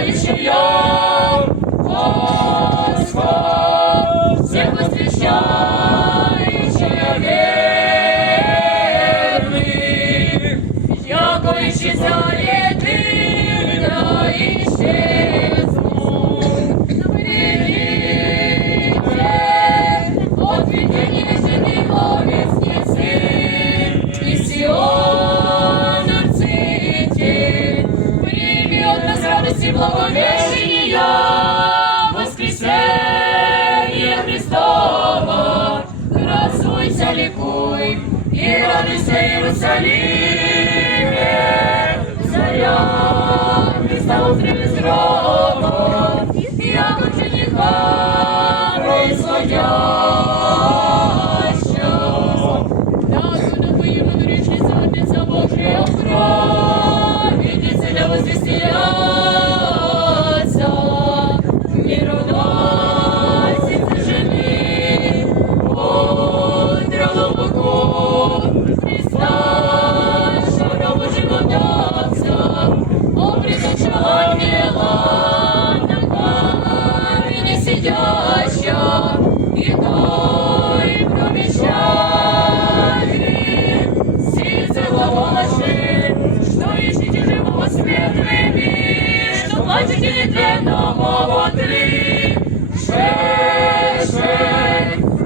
еще я, Господь, всех восхищающий верный, яко исчезает видно, исчезнут. Придите от видения жены овечницы, и Сион арцитель примет нас радости благовещения, воскресение Христово. Радуйся, ликуй, и радуйся, Иерусалиме, царя Христа узрели с гроба, яко жениха происходящего. Да, сюда поему речи Отца Божия кровь, для возвестияться, миру носится жени, мудро глубоко, Христа, шаром животаться, обрезача ангела, на камне сидяща, и той провещали, сильцы глаголаши, что ищите живого с мертвыми, что плачете нетленного отли. Шешень,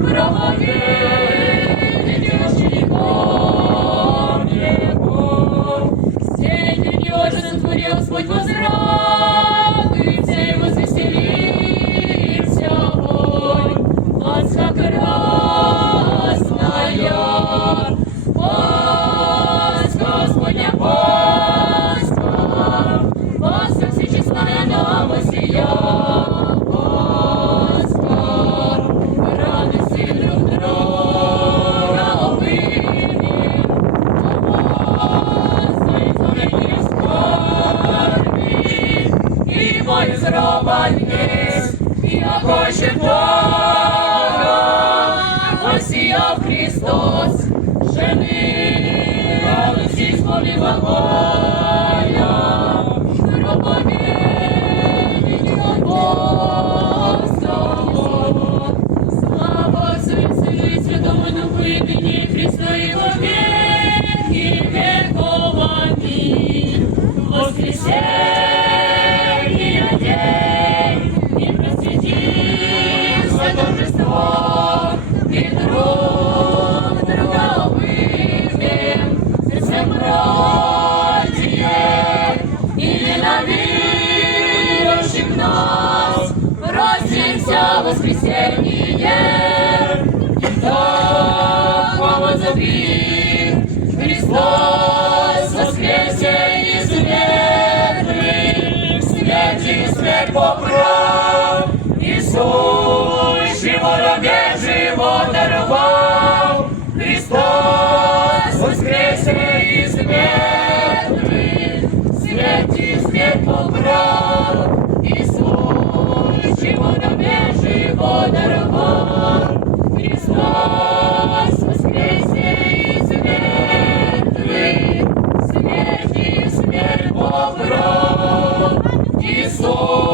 благовейте учеником Его. Сей день Божий сотворил Господь возрадуйся и возвеселимся, Бонь, Пасха красная, Пасха Господня, Пасха, Пасха всечестная нам осия, Пасха, радости друг друга обнимем, Пасха и твоей скорби, и мой зроба есть, и окончен Бога, воссияв Христос, жени, радости исполни глаголя, проповедь Господа. Слава Отцу и Сыну и Святому Духу, имени Христа и во веки веков. Аминь. Воскресенье день, и просветимся торжество, и друг друга обнимем, сердцем братья, и ненавидящих нас простимся воскресенье. И так вам возопим, Христос воскресе из мертвых, смерти смерть поправ, Иисус живорабе живот даровал. Христос воскресе из мертвых, смерти смерть поправ, Иисус живорабе живот даровал. Христос воскресе из мертвых, смерти смерть поправ, Иисус